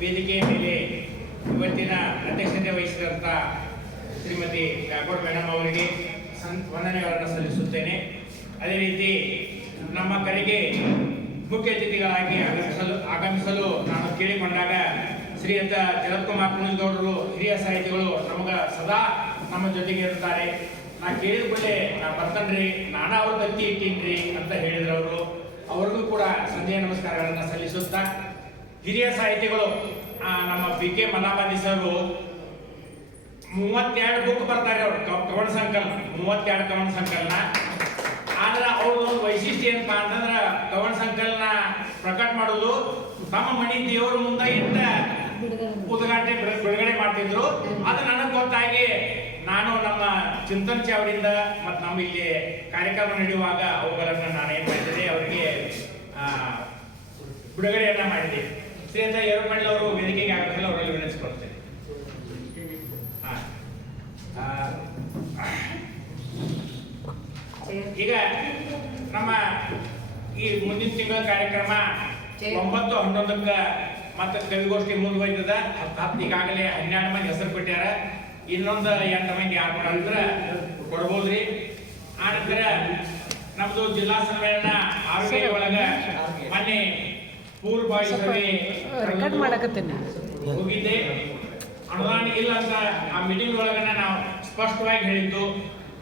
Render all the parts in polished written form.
ವೇದಿಕೆಯ ಮೇಲೆ ಇವತ್ತಿನ ಅಧ್ಯಕ್ಷತೆ ವಹಿಸಿದಂಥ ಶ್ರೀಮತಿ ಗಾಗೋಡ್ ಮೇಡಮ್ ಅವರಿಗೆ ವಂದನೆಗಳನ್ನು ಸಲ್ಲಿಸುತ್ತೇನೆ. ಅದೇ ರೀತಿ ನಮ್ಮ ಕರೆಗೆ ಮುಖ್ಯ ಅತಿಥಿಗಳಾಗಿ ಆಗಮಿಸಲು ನಾನು ಕೇಳಿಕೊಂಡಾಗ ಶ್ರೀಯುತ ಜಗತ್ಕುಮಾರ್ ಕುಣಿಗೌಡರು ಹಿರಿಯ ಸಾಹಿತಿಗಳು ನಮಗೆ ಸದಾ ನಮ್ಮ ಜೊತೆಗೆ ಇರ್ತಾರೆ. ನಾ ಕೇಳಿದ ಕೂಡಲೇ ನಾ ಬರ್ತನ್ರಿ, ನಾನು ಅವ್ರ ತತ್ತಿ ಇಟ್ಟೀನ್ರಿ ಅಂತ ಹೇಳಿದ್ರು ಅವರು. ಅವ್ರಿಗೂ ಕೂಡ ಸಂಜೆಯ ನಮಸ್ಕಾರಗಳನ್ನು ಸಲ್ಲಿಸುತ್ತಾ, ಹಿರಿಯ ಸಾಹಿತಿಗಳು ನಮ್ಮ BK ಮಲ್ಲಾಬಾದಿ ಸರ್ 32 ಬುಕ್ ಬರ್ತಾರೆ. ಅವರು ಕವನ ಸಂಕಲನ 32 ಕವನ ಸಂಕಲನ. ಆದ್ರೆ ಅವ್ರದ್ದು ವೈಶಿಷ್ಟ್ಯ ಏನಪ್ಪಾ ಅಂತಂದ್ರೆ ಕವನ ಸಂಕಲನ ಪ್ರಕಟ ಮಾಡೋದು ತಮ್ಮ ಮಣಿ ದೇವರ ಮುಂದೆ ಇಟ್ಟ ಉದ್ಘಾಟನೆ ಬಿಡುಗಡೆ ಮಾಡ್ತಿದ್ರು. ಅದು ನನಗೆ ಗೊತ್ತಾಗಿ ನಾನು ನಮ್ಮ ಚಿಂತನ್ ಚಾವಡಿಯಿಂದ ಮತ್ತು ನಮ್ಮ ಇಲ್ಲಿ ಕಾರ್ಯಕ್ರಮ ನಡೆಯುವಾಗ ಅವುಗಳನ್ನು ನಾನು ಏನು ಮಾಡಿದ್ದೆ, ಅವರಿಗೆ ಬಿಡುಗಡೆಯನ್ನ ಮಾಡಿದ್ದೆ. ಶ್ರೀಯುತ ಯರಮಳ್ಳಿ ಅವರು ವೇದಿಕೆಗೆ ಆಗಲ್ಲ, ಅವರಲ್ಲಿ ವಿನಂತಿಸಿಕೊಳ್ತೇನೆ. ಈಗ ನಮ್ಮ ಈ ಮುಂದಿನ ತಿಂಗಳ ಕಾರ್ಯಕ್ರಮ 9-11ಕ್ಕೆ ಮತ್ತೆ ಕವಿಗೋಷ್ಠಿ ಮುಂದುವರಿತದ. ಈಗಾಗಲೇ 12 ಮಂದಿ ಹೆಸರು ಕೊಟ್ಟಾರ. ಇನ್ನೊಂದು 8 ಮಂದಿ ಯಾರು ಅಂದ್ರೆ ಕೊಡ್ಬೋದ್ರಿ. ಆ ನಂತರ ನಮ್ದು ಜಿಲ್ಲಾ ಸಮ್ಮೇಳನ ಆರೋಗ್ಯ ಒಳಗ ಮೊನ್ನೆ ಪೂರ್ವಭಾವಿ ಸಭೆ ಹೋಗಿದ್ದೆ. ಅನುದಾನ ಇಲ್ಲ ಅಂತ ಆ ಮೀಟಿಂಗ್ ಒಳಗನ ನಾವು ಸ್ಪಷ್ಟವಾಗಿ ಹೇಳಿದ್ದು.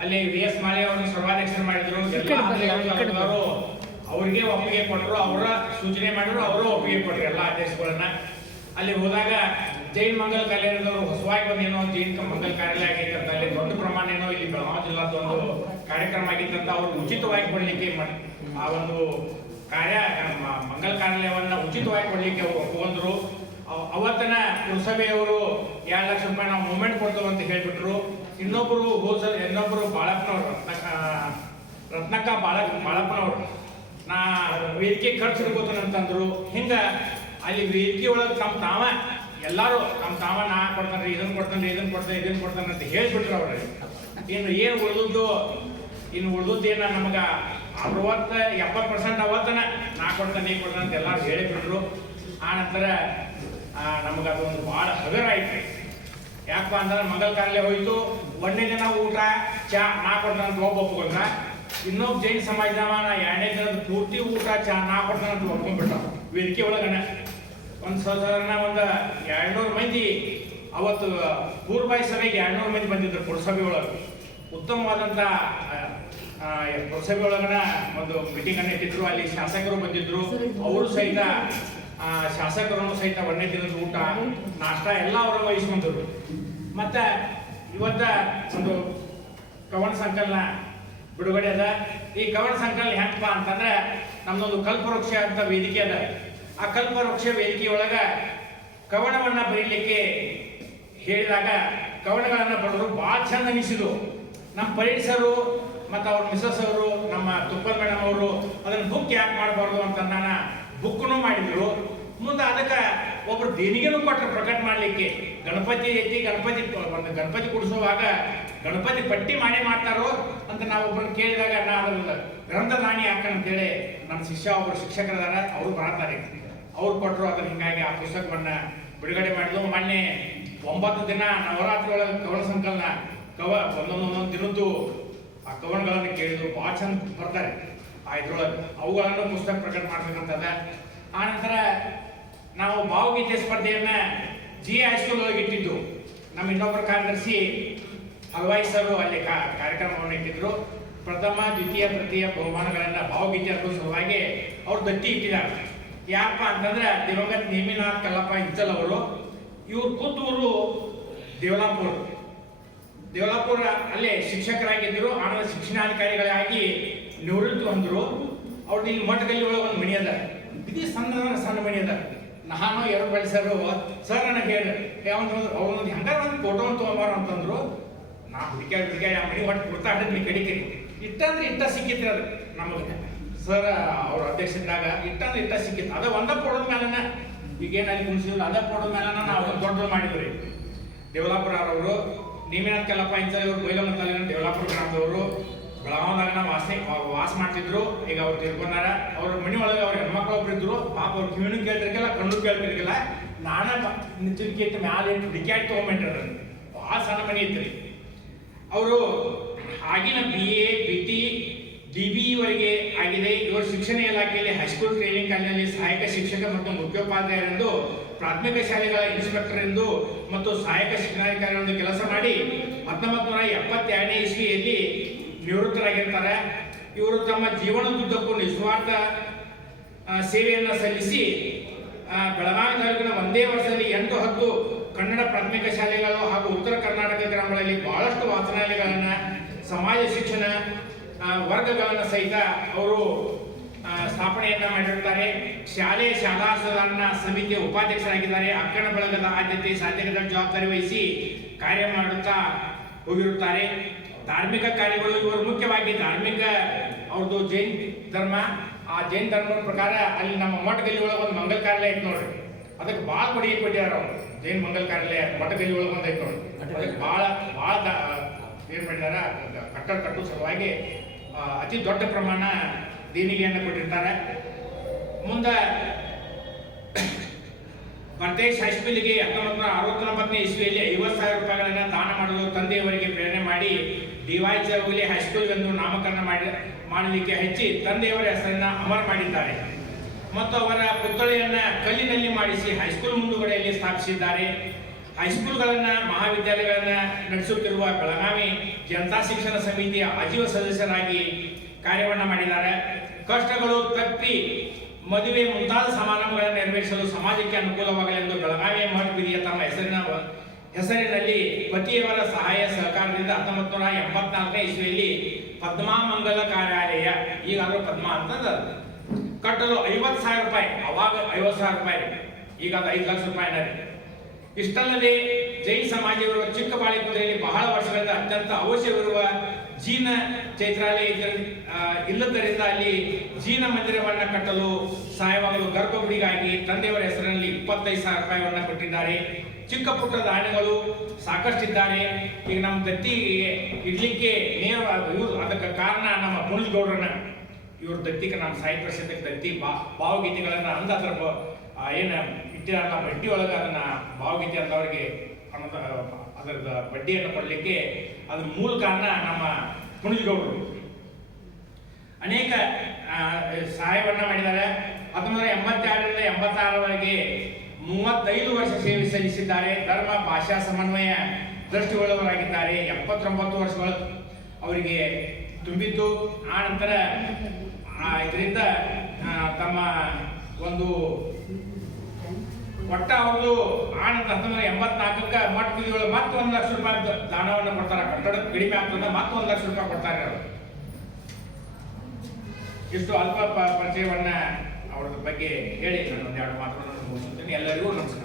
ಅಲ್ಲಿ VS ಮಾಳೆ ಅವರನ್ನು ಸರ್ವಾಧ್ಯಕ್ಷರು ಮಾಡಿದ್ರು. ಎಲ್ಲ ಅವ್ರಿಗೆ ಒಪ್ಪಿಗೆ ಕೊಟ್ಟರು, ಅವರ ಸೂಚನೆ ಮಾಡಿದ್ರು, ಅವರು ಒಪ್ಪಿಗೆ ಕೊಟ್ಟರು ಎಲ್ಲ ಅಧ್ಯಕ್ಷಗಳನ್ನ. ಅಲ್ಲಿ ಹೋದಾಗ ಜೈನ್ ಮಂಗಲ್ ಕಾರ್ಯಾಲಯದವರು ಹೊಸವಾಗಿ ಬಂದೇನೋ ಜೈನ್ ಮಂಗಲ್ ಕಾರ್ಯಾಲಯ ಆಗಿತ್ತಂತ, ಅಲ್ಲಿ ದೊಡ್ಡ ಪ್ರಮಾಣ ಏನೋ ಇಲ್ಲಿ ಬೆಳಗಾವಿ ಜಿಲ್ಲಾದ ಒಂದು ಕಾರ್ಯಕ್ರಮ ಆಗಿತ್ತಂತ ಅವ್ರು ಉಚಿತವಾಗಿ ಕೊಡ್ಲಿಕ್ಕೆ ಆ ಒಂದು ಮಂಗಲ್ ಕಾರ್ಯಾಲಯವನ್ನ ಉಚಿತವಾಗಿ ಕೊಡ್ಲಿಕ್ಕೆ ಒಪ್ಪಿಕೊಂಡ್ರು. ಅವತ್ತನ ಪುರಸಭೆಯವರು 2 ಲಕ್ಷ ರೂಪಾಯಿ ನಾವು ಮೂವ್ಮೆಂಟ್ ಕೊಡ್ತೇವೆ ಅಂತ ಹೇಳ್ಬಿಟ್ರು. ಇನ್ನೊಬ್ಬರು ಬಾಳಪ್ಪನವರು ರತ್ನಕ್ಕ ಬಾಳಪ್ಪನವರು ನಾ ವೇದಿಕೆ ಖರ್ಚು ಇರ್ಬೋತಂತಂದ್ರು. ಹಿಂಗ ಅಲ್ಲಿ ವೇದಿಕೆ ಒಳಗೆ ತಾವ ಎಲ್ಲಾರು ನಾ ಕೊಡ್ತಾನ್ರಿ, ಇದನ್ನ ಕೊಡ್ತಾನೆ ಅಂತ ಹೇಳ್ಬಿಟ್ರು ಅವ್ರಿಗೆ. ಏನು ಉಳಿದುದ್ದೇನ ನಮಗ 60-70% ಅವತ್ತನ ನಾ ಕೊಡ್ತಾನೆ ಅಂತ ಎಲ್ಲಾರು ಹೇಳಿಬಿಟ್ರು. ಆ ನಂತರ ನಮಗೆ ಅದೊಂದು ಭಾಳ ಹಗರ ಆಯ್ತು. ಯಾಕಪ್ಪ ಅಂದ್ರೆ ಮಂಗಲ್ ಕಾರ್ಯಾಲಯ ಹೋಯ್ತು. 1ನೇ ದಿನ ಊಟ ಚಾ ನಾ ಕೊಡ್ತಾನಂತ ಒಪ್ಕೊಂಡ್ರ. ಇನ್ನೊಬ್ಬ ಜೈನ್ ಸಮಾಜದವ 2ನೇ ದಿನದ ಪೂರ್ತಿ ಊಟ ಚಾ ನಾ ಕೊಡ್ತಾನಂತ ಒಪ್ಕೊಂಡ್ಬಿಟ್ಟ. ವೇದಿಕೆ ಒಳಗನ ಒಂದು ಸಾಧಾರಣ 200 ಮಂದಿ ಅವತ್ತು ಪೂರ್ವಭಾವಿ ಸಭೆಗೆ 200 ಮಂದಿ ಬಂದಿದ್ರು. ಪುರಸಭೆ ಒಳಗೆ ಉತ್ತಮವಾದಂಥ ಪುರಸಭೆ ಒಳಗನ ಒಂದು ಮೀಟಿಂಗ್ ಅನ್ನು ಇಟ್ಟಿದ್ರು. ಅಲ್ಲಿ ಶಾಸಕರು ಬಂದಿದ್ರು. ಅವರು ಸಹಿತ ಶಾಸಕರನ್ನು ಸಹಿತ 1ನೇ ದಿನದ ಊಟ ನಾಷ್ಟ ಎಲ್ಲ ಅವರು ವಹಿಸ್ಕೊಂಡ್ರು. ಮತ್ತೆ ಇವತ್ತ ಒಂದು ಕವನ ಸಂಕಲನ ಬಿಡುಗಡೆ ಅದ. ಈ ಕವನ ಸಂಕಲನ ಹೆಂಗಪ್ಪ ಅಂತಂದ್ರೆ ನಮ್ದೊಂದು ಕಲ್ಪವೃಕ್ಷ ಅಂತ ವೇದಿಕೆ ಅದ. ಆ ಕಲ್ಪವೃಕ್ಷ ವೇದಿಕೆಯೊಳಗ ಕವನವನ್ನ ಬರೀಲಿಕ್ಕೆ ಹೇಳಿದಾಗ ಕವನಗಳನ್ನ ಬರೆದ್ರು. ಭಾಳ ಚಂದ ಅನಿಸಿದ್ರು. ನಮ್ಮ ಪರೀಕ್ಷರು ಮತ್ತು ಅವ್ರ ಮಿಸಸ್ ಅವರು, ನಮ್ಮ ತುಪ್ಪಲ್ ಮೇಡಮ್ ಅವರು ಅದನ್ನ ಬುಕ್ ಯಾಕೆ ಮಾಡಬಾರ್ದು ಅಂತ ನಾನು ಬುಕ್ನು ಮಾಡಿದ್ರು. ಮುಂದೆ ಅದಕ್ಕೆ ಒಬ್ರು ದೇಣಿಗೆನೂ ಕೊಟ್ಟರು ಪ್ರಕಟ ಮಾಡಲಿಕ್ಕೆ. ಗಣಪತಿ ಐತಿ, ಗಣಪತಿ ಕುಡಿಸುವಾಗ ಗಣಪತಿ ಪಟ್ಟಿ ಮಾಡ್ತಾರೋ ಅಂತ ನಾವು ಒಬ್ಬರನ್ನ ಕೇಳಿದಾಗ ನಾ ಅದ್ರಲ್ಲ ಗ್ರಂಥದಾನಿ ಹಾಕಂತೇಳಿ ನಮ್ಮ ಒಬ್ಬರು ಶಿಕ್ಷಕರದಾರ, ಅವರು ಬರ್ತಾರೆ, ಅವ್ರು ಕೊಟ್ಟರು. ಅದನ್ನ ಹಿಂಗಾಗಿ ಆ ಪುಸ್ತಕವನ್ನ ಬಿಡುಗಡೆ ಮಾಡಿದ್ವು. ಮೊನ್ನೆ 9 ದಿನ ನವರಾತ್ರಿ ಒಳಗೆ ಕವನ ಸಂಕಲನ ಒಂದೊಂದು ದಿನದ್ದು ಆ ಕವನಗಳನ್ನು ಕೇಳಿದ್ರು. ಭಾಳ ಚಂದ ಬರ್ತಾರೆ ಆ ಇದ್ರೊಳಗೆ. ಅವುಗಳನ್ನು ಪುಸ್ತಕ ಪ್ರಕಟ ಮಾಡ್ಬೇಕಂತದ. ಆ ನಂತರ ನಾವು ಭಾವಗೀತೆ ಸ್ಪರ್ಧೆಯನ್ನ GA ಹೈಸ್ಕೂಲ್ ಒಳಗೆ ಇಟ್ಟಿದ್ದು. ನಮ್ಮ ಇನ್ನೊಬ್ಬರ ಕಾರ್ಯದರ್ಶಿ ಹಲ್ವಾಯಿ ಸರ್ ಅಲ್ಲಿ ಕಾರ್ಯಕ್ರಮವನ್ನು ಇಟ್ಟಿದ್ರು. ಪ್ರಥಮ, ದ್ವಿತೀಯ, ತೃತೀಯ ಬಹುಮಾನಗಳನ್ನ ಭಾವಗೀತೆ ಅನ್ನೋ ಸಲುವಾಗಿ ಅವ್ರು ದತ್ತಿ ಇಟ್ಟಿದ್ದಾರೆ. ಯಾಕಪ್ಪ ಅಂತಂದ್ರೆ ದಿವಂಗತ ನೇಮಿನಾಥ್ ಕಲ್ಲಪ್ಪ ಇಂಚಲ್ ಅವರು, ಇವ್ರು ಕೂತೂರು ದೇವಲಾಪುರ ಅಲ್ಲೇ ಶಿಕ್ಷಕರಾಗಿದ್ದರು. ಆನಂದ ಶಿಕ್ಷಣಾಧಿಕಾರಿಗಳಾಗಿ ನಿವೃತ್ತಿ ಹೊಂದರು. ಅವ್ರದ್ದು ಇಲ್ಲಿ ಮಠದಲ್ಲಿ ಒಳಗೆ ಒಂದು ಮಣಿ ಅದ, ಇದೇ ಸಣ್ಣ ಮಣಿ ಅದ. ನಾನು ಎರಡು ಸರ್ ನನಗೆ ಹೇಳಿ ಅವ್ರೊಂದು ಹಂಗಾರ ಒಂದು ಫೋಟೋ ತೊಗೊಂಬಾರ ಅಂತಂದ್ರು. ನಾ ಹುಡುಕ್ಯಾಡಿ ಆ ಮಣಿ ಒಟ್ಟು ಕುರ್ತಾ ಹಾಡಿದ್ವಿ ಕಡಿಕರಿ. ಇಟ್ಟ ಸಿಕ್ಕಿತ್ತು ಅದು ನಮಗೆ. ಸರ್ ಅವ್ರ ಅಧ್ಯಕ್ಷರಾಗ ಇಟ್ಟ ಸಿಕ್ಕಿತ್ತು. ಅದ ಒಂದ ಫೋಟೋದ ಮೇಲೆ ಈಗೇನು ಅಲ್ಲಿ ಕುಣಿಸಿದ್ರು ಅದ ಫೋಟೋದ ಮೇಲೆ ನಾವು ದೊಡ್ಡದು ಮಾಡಿದ್ರಿ. ದೇವಲಾಪುರ ಅವರು, ನೇಮಿನಾಥ್ ಕಲ್ಲಪ್ಪ ಇಂಚಲ್ ಇವರು ಬೈಲಮ್ಮ ತಾಲೂಕಿನ ದೇವಲಾಪುರ ಗ್ರಾಮದವರು. ಬೆಳಗಾವದಾಗ ನಾವು ವಾಸ ಮಾಡ್ತಿದ್ರು. ಈಗ ಅವ್ರು ತಿಳ್ಕೊಂಡಾರ. ಅವ್ರ ಮನೆ ಒಳಗೆ ಅವ್ರ ಹೆಣ್ಮಕ್ಳು ಒಬ್ರು ಇದ್ರು. ಪಾಪ ಅವ್ರು ಕಿವಿನೂ ಕೇಳ್ತಿರ್ಕಿಲ್ಲ, ಕಣ್ಣು ಕೇಳ್ತಿರ್ಕಿಲ್ಲ. ನಾನಾ ನಿಂತಿರ್ಕಿಂತ ಮ್ಯಾಲೆ ಡಿಕ್ಯಾಟ್ ತೊಗೊಂಬಿಟ್ರಿ ಅದನ್ನು ಭಾಳ ಸಣ್ಣ ಮನೆ ಐತ್ರಿ. ಅವರು ಆಗಿನ BA BT DBE ಆಗಿದೆ. ಇವರು ಶಿಕ್ಷಣ ಇಲಾಖೆಯಲ್ಲಿ ಹೈಸ್ಕೂಲ್ ಟ್ರೈನಿಂಗ್ ಕಾಲೇಜಿನಲ್ಲಿ ಸಹಾಯಕ ಶಿಕ್ಷಕ ಮತ್ತು ಮುಖ್ಯೋಪಾಧ್ಯಾಯರೆಂದು, ಪ್ರಾಥಮಿಕ ಶಾಲೆಗಳ ಇನ್ಸ್ಪೆಕ್ಟರ್ ಎಂದು ಮತ್ತು ಸಹಾಯಕ ಶಿಕ್ಷಣಾಧಿಕಾರಿಗಳೆಂದು ಕೆಲಸ ಮಾಡಿ 1972ನೇ ಇಸ್ವಿಯಲ್ಲಿ ನಿವೃತ್ತರಾಗಿರ್ತಾರೆ. ಇವರು ತಮ್ಮ ಜೀವನದುದ್ದಕ್ಕೂ ನಿಸ್ವಾರ್ಥ ಸೇವೆಯನ್ನು ಸಲ್ಲಿಸಿ ಬೆಳಗಾವಿ ತಾಲೂಕಿನ ಒಂದೇ ವರ್ಷದಲ್ಲಿ 8-10 ಕನ್ನಡ ಪ್ರಾಥಮಿಕ ಶಾಲೆಗಳು ಹಾಗೂ ಉತ್ತರ ಕರ್ನಾಟಕ ಗ್ರಾಮಗಳಲ್ಲಿ ಬಹಳಷ್ಟು ವಾಚನಾಲಯಗಳನ್ನು, ಸಮಾಜ ಶಿಕ್ಷಣ ವರ್ಗಗಳನ್ನು ಸಹಿತ ಅವರು ಸ್ಥಾಪನೆಯನ್ನ ಮಾಡಿರುತ್ತಾರೆ. ಶಾಲಾ ಸುಧಾರಣಾ ಸಮಿತಿಯ ಉಪಾಧ್ಯಕ್ಷರಾಗಿದ್ದಾರೆ. ಅಕ್ಕಣ ಬಳಗದ ಆದ್ಯತೆ ಸಾಧ್ಯತೆಗಳ ಜವಾಬ್ದಾರಿ ವಹಿಸಿ ಕಾರ್ಯ ಮಾಡುತ್ತಾ ಹೋಗಿರುತ್ತಾರೆ. ಧಾರ್ಮಿಕ ಕಾರ್ಯಗಳು ಇವರು ಮುಖ್ಯವಾಗಿ ಧಾರ್ಮಿಕ ಅವ್ರದ್ದು ಜೈನ್ ಧರ್ಮ. ಆ ಜೈನ್ ಧರ್ಮದ ಪ್ರಕಾರ ಅಲ್ಲಿ ನಮ್ಮ ಮಠಗಲ್ಲಿ ಒಳಗೆ ಒಂದು ಮಂಗಲ ಕಾರ್ಯಾಲಯ ಐತೆ ನೋಡ್ರಿ, ಅದಕ್ಕೆ ಭಾಳ ಕೊಡುಗೆ ಕೊಟ್ಟಿದ್ದಾರೆ ಅವರು. ಜೈನ್ ಮಂಗಲ ಕಾರ್ಯಾಲಯ ಮಠಗಲ್ಲಿ ಒಳಗೆ ಒಂದು ಐತೆ ನೋಡ್ರಿ, ಅದಕ್ಕೆ ಭಾಳ ಏನು ಮಾಡಿದಾರ ಕಟ್ಟೋ ಸಲುವಾಗಿ ಅತಿ ದೊಡ್ಡ ಪ್ರಮಾಣ ದೇಣಿಗೆಯನ್ನು ಕೊಟ್ಟಿರ್ತಾರೆ. ಮುಂದೆ ಭರ್ತೇಶ್ ಹೈಸ್ಕೂಲಿಗೆ 1969ನೇ ಇಸ್ವಿಯಲ್ಲಿ 50,000 ರೂಪಾಯಿಗಳನ್ನು ದಾನ ಮಾಡಲು ತಂದೆಯವರಿಗೆ ಪ್ರೇರಣೆ ಮಾಡಿ DY ಚೌಗಲಿ ಹೈಸ್ಕೂಲ್ ಎಂದು ನಾಮಕರಣ ಮಾಡಲಿಕ್ಕೆ ಹಚ್ಚಿ ತಂದೆಯವರ ಹೆಸರನ್ನು ಅಮರ ಮಾಡಿದ್ದಾರೆ ಮತ್ತು ಅವರ ಪುತ್ಥಳಿಯನ್ನು ಕಲ್ಲಿನಲ್ಲಿ ಮಾಡಿಸಿ ಹೈಸ್ಕೂಲ್ ಮುಂದುಗಡೆಯಲ್ಲಿ ಸ್ಥಾಪಿಸಿದ್ದಾರೆ. ಹೈಸ್ಕೂಲ್ಗಳನ್ನು, ಮಹಾವಿದ್ಯಾಲಯಗಳನ್ನು ನಡೆಸುತ್ತಿರುವ ಬೆಳಗಾವಿ ಜನತಾ ಶಿಕ್ಷಣ ಸಮಿತಿಯ ಆಜೀವ ಸದಸ್ಯರಾಗಿ ಕಾರ್ಯವನ್ನು ಮಾಡಿದ್ದಾರೆ. ಕಷ್ಟಗಳು ತಪ್ಪಿ ಮದುವೆ ಮುಂತಾದ ಸಮಾರಂಭಗಳನ್ನು ನೆರವೇರಿಸಲು ಸಮಾಜಕ್ಕೆ ಅನುಕೂಲವಾಗಲೆಂದು ಬೆಳಗಾವಿಯ ಮಠ ಬೀದಿಯ ತಮ್ಮ ಹೆಸರಿನಲ್ಲಿ ಪತಿಯವರ ಸಹಾಯ ಸಹಕಾರದಿಂದ 1984ನೇ ಇಸ್ವಿಯಲ್ಲಿ ಪದ್ಮಾ ಮಂಗಲ ಕಾರ್ಯಾಲಯ, ಈಗಾದರೂ ಪದ್ಮಾ ಅಂತಂದ ಕಟ್ಟಲು 50,000 ರೂಪಾಯಿ, ಅವಾಗ 50,000 ರೂಪಾಯಿ, ಈಗ ಅದು 5 ಲಕ್ಷ ರೂಪಾಯಿ. ಇಷ್ಟಲ್ಲದೆ ಜೈನ ಸಮಾಜದವರು ಚಿಕ್ಕಬಾಳಿಪುರದಲ್ಲಿ ಬಹಳ ವರ್ಷಗಳಿಂದ ಅತ್ಯಂತ ಅವಶ್ಯವಿರುವ ಜೀನ ಚೈತ್ರಾಲಯ ಇಲ್ಲದರಿಂದ ಅಲ್ಲಿ ಜೀನ ಮಂದಿರವನ್ನು ಕಟ್ಟಲು ಸಹಾಯವಾಗಲು ಗರ್ಭಗುಡಿಗಾಗಿ ತಂದೆಯವರ ಹೆಸರಿನಲ್ಲಿ 25,000 ರೂಪಾಯಿಗಳನ್ನು ಕೊಟ್ಟಿದ್ದಾರೆ. ಚಿಕ್ಕ ಪುಟ್ಟ ದಾನಿಗಳು ಸಾಕಷ್ಟಿದ್ದಾರೆ. ಈಗ ನಮ್ಮ ದತ್ತಿಗೆ ಇಡ್ಲಿಕ್ಕೆ ನೇರವಾಗಿ ಅದಕ್ಕೆ ಕಾರಣ ನಮ್ಮ ಮುನಿಗೌಡ್ರನ್ನ, ಇವ್ರ ದತ್ತಿಗೆ ನಮ್ಮ ಸಾಹಿತ್ಯ ಪ್ರಸಿದ್ಧಕ್ಕೆ ದತ್ತಿ ಭಾವಗೀತೆಗಳನ್ನು ಅಂದ ಅದರ ಏನು ಇಟ್ಟಿರಲ್ಲ ಬಡ್ಡಿ ಒಳಗೆ ಅದನ್ನ ಭಾವಗೀತೆ ಅಂದವರಿಗೆ ಅದರದ ಬಡ್ಡಿಯನ್ನು ಕೊಡಲಿಕ್ಕೆ ಅದ್ರ ಮೂಲ ಕಾರಣ ನಮ್ಮ ಮುನಿಗೌಡರು. ಅನೇಕ ಸಹಾಯವನ್ನ ಮಾಡಿದ್ದಾರೆ. 1982ರಿಂದ 86ರವರೆಗೆ 35 ವರ್ಷ ಸೇವೆ ಸಲ್ಲಿಸಿದ್ದಾರೆ. ಧರ್ಮ ಭಾಷಾ ಸಮನ್ವಯ ದೃಷ್ಟಿಯುಳ್ಳವರಾಗಿದ್ದಾರೆ. 79 ವರ್ಷಗಳು ಅವರಿಗೆ ತುಂಬಿದ್ದು. ಆ ನಂತರ ಇದರಿಂದ ತಮ್ಮ ಒಂದು ಒಟ್ಟ ಅವರು ಆನಂತರ 1984ಕ್ಕೆ ಮಠ ಬೀದಿಗಳು ಮತ್ತೆ 1 ಲಕ್ಷ ರೂಪಾಯಿ ದಾನವನ್ನು ಕೊಡ್ತಾರೆ. ಕಟ್ಟಡ ಕಡಿಮೆ ಆಗ್ತದೆ, ಮತ್ತೆ 1 ಲಕ್ಷ ರೂಪಾಯಿ ಕೊಡ್ತಾರೆ ಅವರು. ಇಷ್ಟು ಅಲ್ಪ ಪರಿಚಯವನ್ನ ಅವರ ಬಗ್ಗೆ ಹೇಳಿ ನಾನು 2 ಮಾತುಗಳನ್ನು ಮುಗಿಸುತ್ತೇನೆ. ಎಲ್ಲರಿಗೂ ನಮಸ್ಕಾರ.